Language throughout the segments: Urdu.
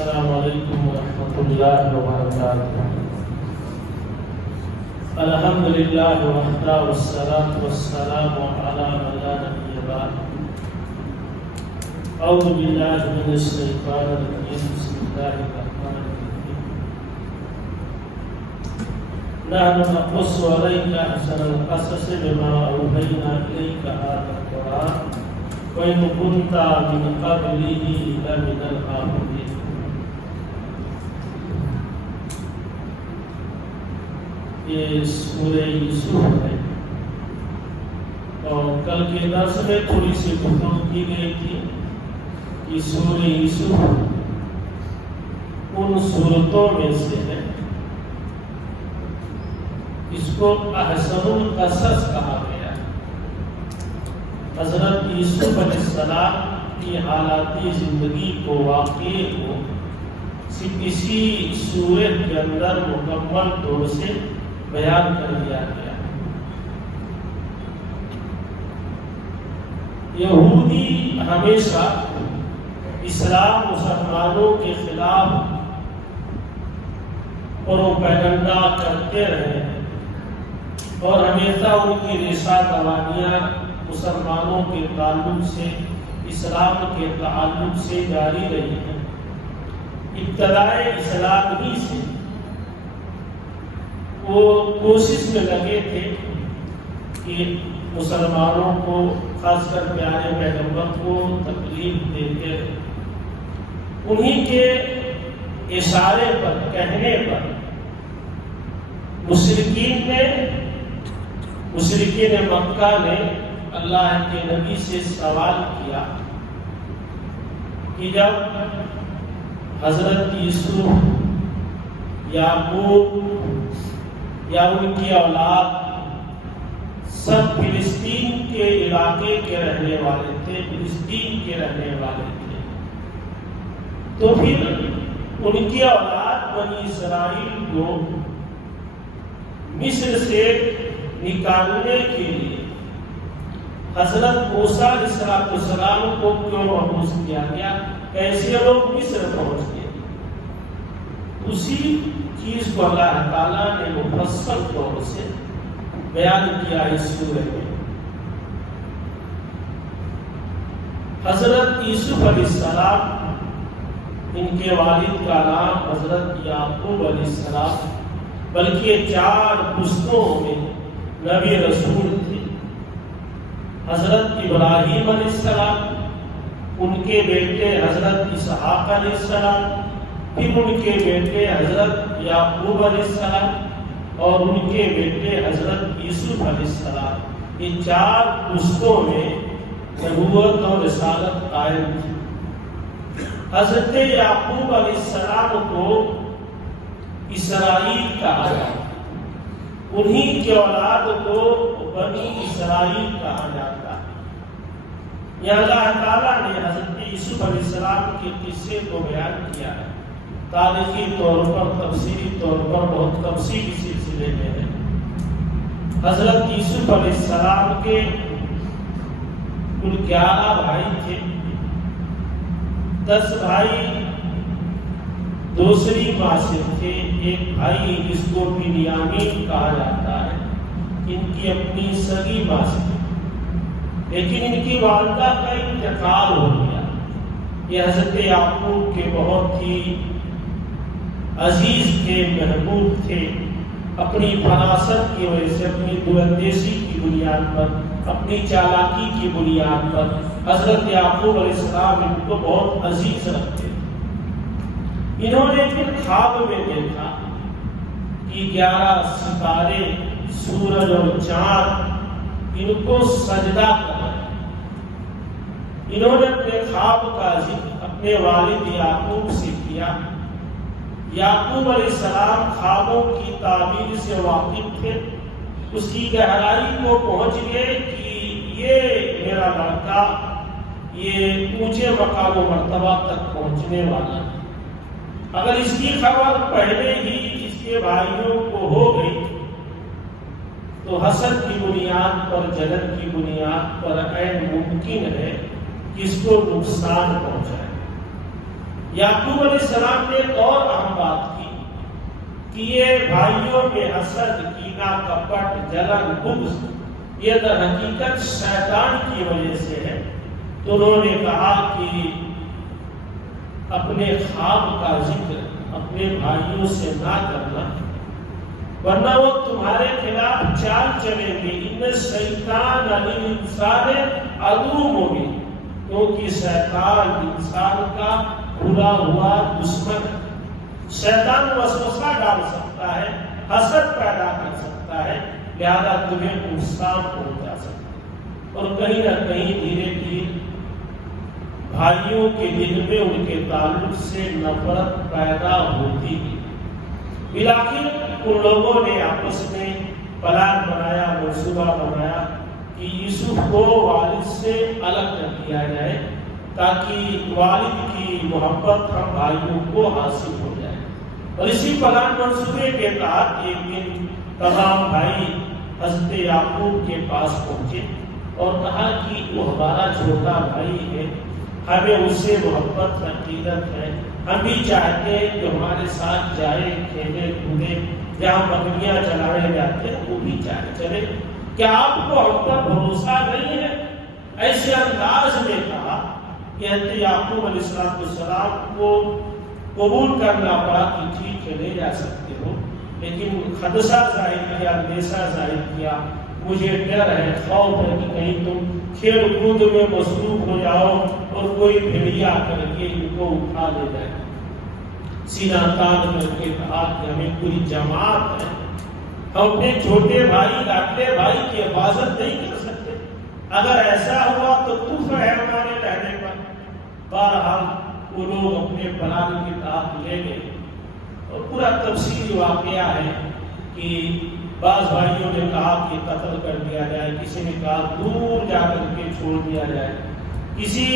السلام علیکم ورحمۃ اللہ وبرکاتہ۔ الحمدللہ وحدہ والصلاة والسلام علی من لا نبی بعد۔ اعوذ باللہ من الشیطان الرجیم، بسم اللہ الرحمن الرحیم۔ نحن نقص علیک احسن القصص بما اوحینا الیک ھذا القرآن وَإِن كُنتَ مِن قَبْلِهِ لَمِنَ الْغَافِلِينَ۔ یہ سورہ یوسف ہے اور کل کے درس میں تھوڑی سی گفتگو کی گئی تھی کہ سورہ یوسف ان سورتوں میں سے ہے، اس کو احسن القصص کہا گیا۔ حضرت یوسف علیہ السلام کی حالاتی زندگی کو، واقعے کو صرف اسی سورت کے اندر مکمل طور سے بیان کر دیا گیا۔ یہودی ہمیشہ اسلام مسلمانوں کے خلاف پروپیگنڈا کرتے رہے اور ہمیشہ ان کی ریشہ دوانیاں مسلمانوں کے تعلق سے، اسلام کے تعلق سے جاری رہی ہے۔ ابتدائے اسلام ہی سے وہ کوشش میں لگے تھے کہ مسلمانوں کو، خاص کر پیارے پیغمبر کو تکلیف دیتے رہے۔ انہی کے اشارے پر، کہنے پر مشرکین مکہ نے اللہ کے نبی سے سوال کیا کہ جب حضرت یوسف، یعقوب یا ان کی اولاد سب فلسطین کے علاقے کے رہنے والے تھے، فلسطین کے رہنے والے تھے، تو پھر ان کی اولاد بنی اسرائیل کو مصر سے نکالنے کے لیے حضرت موسیٰ علیہ السلام کو کیوں مبعوث کیا گیا، کیسے لوگ مصر پہنچ گئے؟ اسی چیز کو اللہ تعالیٰ نے مفصل طور سے بیان کیا اس سورہ میں۔ حضرت یوسف علیہ السلام، ان کے والد کا نام حضرت یعقوب علیہ السلام، بلکہ 4 پشتوں میں نبی رسول تھے۔ حضرت ابراہیم علیہ السلام، ان کے بیٹے حضرت اسحاق علیہ السلام، پھر ان کے بیٹے حضرت یعقوب علیہ السلام اور ان کے بیٹے حضرت یوسف علیہ السلام۔ یہ 4 پشتوں میں نبوت اور رسالت قائم تھی۔ حضرت یعقوب علیہ السلام کو اسرائیل کہا جاتا، انہی کے اولاد کو بنی اسرائیل کہا جاتا۔ یہ اللہ تعالیٰ نے حضرت یوسف علیہ السلام کے قصے کو بیان کیا ہے، تاریخی طور پر، تفصیلی طور پر، بہت تفصیلی سلسلے میں ہے۔ حضرت یوسف علیہ السلام کے کل 11 بھائی تھے۔ 10 بھائی دوسری ماں سے تھے، ایک بھائی جس کو بنیامین کہا جاتا ہے، ان کی اپنی سگی ماں سے تھی، لیکن ان کی والدہ کا انتقال ہو گیا۔ یہ حضرت یعقوب کے بہت ہی عزیز تھے، محبوب تھے۔ اپنی فراست کی وجہ سے، اپنی دراندیشی کی بنیاد پر، اپنی چالاکی کی بنیاد پر حضرت یعقوب علیہ السلام ان کو بہت عزیز رکھتے تھے۔ انہوں نے پھر خواب میں دیکھا کہ 11 ستارے، سورج اور چاند ان کو سجدہ کر رہے ہیں۔ انہوں نے اپنے خواب کا ذکر اپنے والد یعقوب سے کیا۔ یعقوب علیہ السلام خوابوں کی تعبیر سے واقف تھے، اس کی گہرائی کو پہنچ گئے کہ یہ میرا لڑکا یہ اونچے مقام و مرتبہ تک پہنچنے والا ہے۔ اگر اس کی خبر پہلے ہی اس کے بھائیوں کو ہو گئی تو حسد کی بنیاد پر، جلن کی بنیاد پر عین ممکن ہے کہ اس کو نقصان پہنچائے۔ یعقوب علیہ السلام نے ایک اور اہم بات کی کہ یہ بھائیوں میں حسد، کینہ، کپٹ، جلن، بغض یہ در حقیقت شیطان کی وجہ سے ہے۔ تو انہوں نے کہا کہ اپنے خواب کا ذکر اپنے بھائیوں سے نہ کرنا، ورنہ وہ تمہارے خلاف چال چلیں گے۔ ان شیطان للانسان عدو مبین، کیونکہ شیطان انسان کا بھولا ہوا دشمن ہے۔ شیطان وسوسہ ڈال سکتا ہے، حسد پیدا کر سکتا ہے، لہذا تمہیں نقصان پہنچا سکتا ہے، اور کہیں نہ کہیں دھیرے دھیرے بھائیوں کے دل میں ان کے تعلق سے نفرت پیدا ہوتی ہے۔ بلاخر ان لوگوں نے آپس میں پلان بنایا، منصوبہ بنایا کہ یوسف کو والد سے الگ کر دیا جائے تاکہ والد کی محبت ہم بھائیوں کو حاصل ہو جائے۔ اور اسی پلان منصوبے کے تحت ایک دن تمام بھائی حضرت یعقوب کے پاس پہنچے اور کہا کہ وہ ہمارا چھوٹا بھائی ہے، ہمیں اس سے محبت عقیدت ہے، ہم بھی چاہتے ہیں کہ ہمارے ساتھ جائے، کھیلے کودے، جہاں بکریاں چلانے جاتے ہیں وہ بھی چلے، کیا آپ کو ہم پر بھروسہ نہیں ہے؟ ایسے انداز میں کہا کہ حضرت یعقوب علیہ السلام کو قبول کرنا پڑا کہ ٹھیک ہے لے جا سکتے ہو، لیکن خدشہ ظاہر کیا، اندیشہ ظاہر کیا، مجھے ڈر ہے، خوف ہے کہ کہیں تم کھیل کود میں مصروف ہو جاؤ اور کوئی بھیڑیا کر کے ان کو اٹھا لے جائے۔ سینہ تان کر کے کہا کہ ہمیں پوری جماعت ہے، ہم اپنے چھوٹے بھائی لاڈلے بھائی کی حفاظت نہیں کر سکتے، اگر ایسا ہوا تو کفر ہے ہمارے رہنے پر۔ بہرحال وہ لوگ اپنے پلان کے تحت لے گئے، اور پورا تفصیلی واقعہ ہے کہ بعض بھائیوں نے کہا کہ قتل کر دیا جائے، کسی نے کہا دور جا کر کے چھوڑ دیا جائے، کسی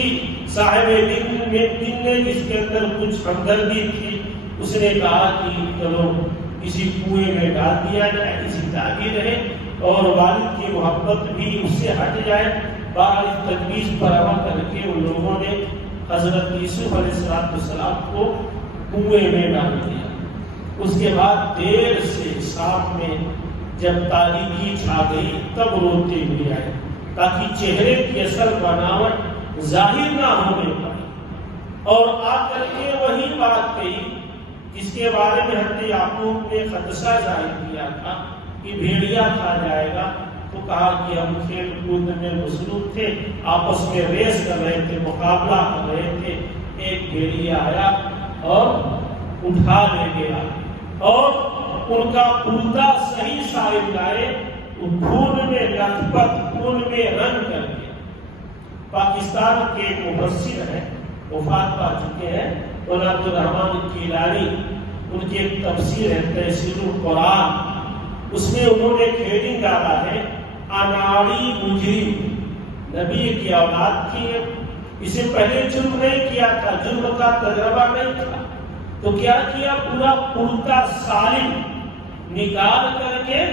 صاحب دن نے جس کے اندر کچھ ہمدردی تھی اس نے کہا کہ چلو کسی کنویں میں ڈال دیا جائے، کسی تعبیر رہے اور والد کی محبت بھی اس سے ہٹ جائے۔ بہرحال اس تجویز پر عمل کر کے ان لوگوں نے حضرت یوسف علیہ السلام کو کنویں میں ڈال دیا۔ اس کے بعد دیر سے شام میں جب تاریکی چھا گئی تب روتے ہوئے آئے تاکہ چہرے کی اصل بناوٹ ظاہر نہ ہونے پائے، اور آ کر کے وہی بات کہی جس کے بارے میں حضرت یعقوب نے خدشہ ظاہر کیا تھا کہ بھیڑیا کھا جائے گا۔ تو کہا کہ ہم کھیل کود میں مصروف تھے، آپس میں ریس کر رہے تھے، مقابلہ کر رہے تھے، ایک بھیڑیا آیا اور اٹھا لے گیا، اور ان کا پردہ صحیح صاحب لائے، خون میں لطپت، خون میں رنگ کر کے۔ پاکستان کے ایک مفسر ہیں، وفات پا چکے ہیں، عبد الرحمن کیلانی، ان کی ایک تفسیر ہے تفسیر القرآن، اس میں انہوں نے کھیلی ڈالا ہے اناڑی مجرم، نبی کی اولاد تھی، اسے پہلے جرم نہیں کیا تھا، جرم کا تجربہ نہیں تھا، تو کیا کیا پورا پورتا سالم نکال کر کے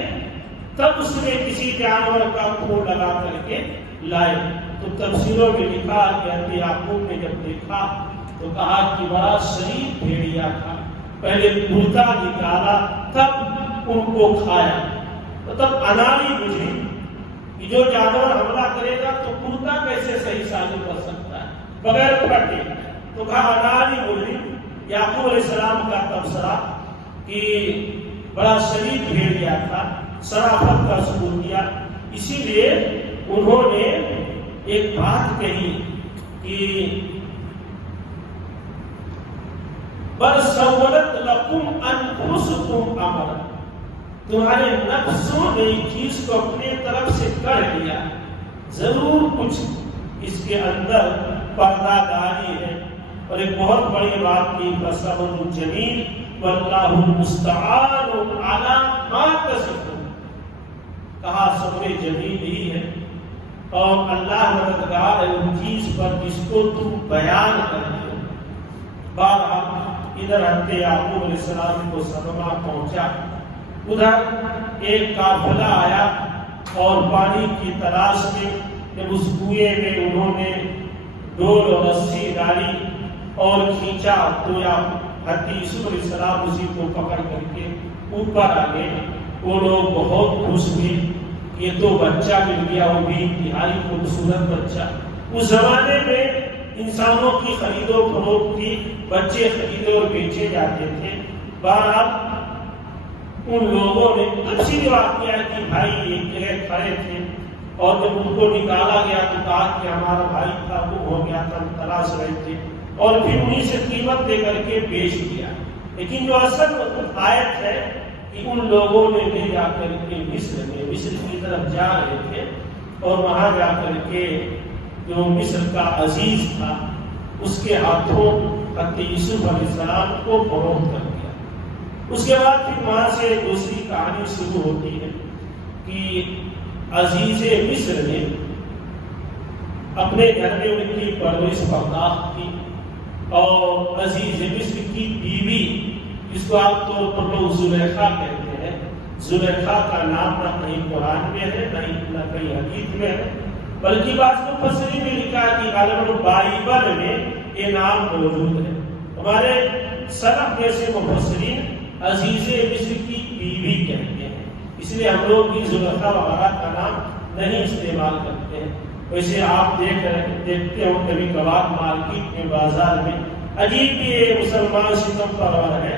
تب اس نے کسی جانور کا خون لگا کر کے لائے۔ تو تفسیروں میں لکھا کہ حضرت یعقوب نے جب دیکھا تو کہا کہ بڑا شریف بھیڑیا تھا، پہلے پورتا نکالا تب ان کو کھایا۔ تو تب اناڑی مجرم، کہ جو جانور حملہ کرے گا تو پورتا کیسے صحیح سالم کر سکتا ہے بغیر پکڑے؟ تو کہا اناڑی مجرم، یعقوب علیہ السلام کا تبصرہ کہ بڑا شدید بھیڑیا تھا، شرافت کا ثبوت کیا۔ اسی لیے انہوں نے ایک بات کہی کہ بل سولت لکم انفسکم امرا، تمہارے نفسوں نے چیز کو اپنے طرف سے کر لیا، ضرور کچھ اس کے اندر پردہ داری ہے۔ اور ایک بہت بڑی بات کی فصبر جمیل واللہ المستعان علی ما تصفون، کہا صبر جمیل ہی ہے اور اللہ مددگار ہے ان چیز پر جس کو تم بیان کرتے ہو۔ بہرحال ادھر حضرت یعقوب علیہ السلام کو صدمہ پہنچا، ادھر ایک قافلہ آیا اور پانی کی تلاش میں جب اس کنویں میں انہوں نے ڈول اور رسی ڈالی اور کھینچا تو یا حضرت یوسف علیہ السلام اسی کو پکڑ کر کے اوپر آ گئے. وہ لوگ بہت خوش ہوئے، یہ تو بچہ مل گیا، وہ بھی انتہائی خوبصورت بچہ. اس زمانے میں انسانوں کی خرید و فروخت تھی، بچے خریدے اور بیچے جاتے تھے. بہرحال ان لوگوں نے تفصیلی واقعہ ہے کہ بھائی ایک جگہ کھڑے تھے اور جب ان کو نکالا گیا تو کہا کہ ہمارا بھائی تھا، وہ ہو گیا تھا، ہم تلاش رہے تھے، اور پھر انہیں سے قیمت دے کر کے بیچ دیا. لیکن جو اصل آیت ہے کہ ان لوگوں نے لے جا کر کے مصر کی طرف جا رہے تھے اور وہاں جا کر کے جو مصر کا عزیز تھا اس کے ہاتھوں حضرت یوسف علیہ السلام کو فروخت کر دیا. اس کے بعد پھر وہاں سے دوسری کہانی شروع ہوتی ہے کہ عزیز مصر نے اپنے گھر میں ان کی پرورش برداشت کی، اور عزیز مصر کی بیوی جس کو عام طور پر لوگ زلیخا کہتے ہیں، زلیخا کا نام نہ کہیں قرآن میں ہے نہ کہیں حدیث میں ہے، بلکہ بعض مفسرین نے لکھا کہ غالباً بائبل میں یہ نام موجود ہے. ہمارے سلف جیسے مفسرین عزیز مصر کی بیوی کہتے ہیں، اس لیے ہم لوگ بھی زلیخا وغیرہ کا نام نہیں استعمال کرتے ہیں. ویسے آپ دیکھتے ہو کبھی کبھار مارکیٹ میں، بازار میں عجیب یہ مسلمان ستم پرور ہے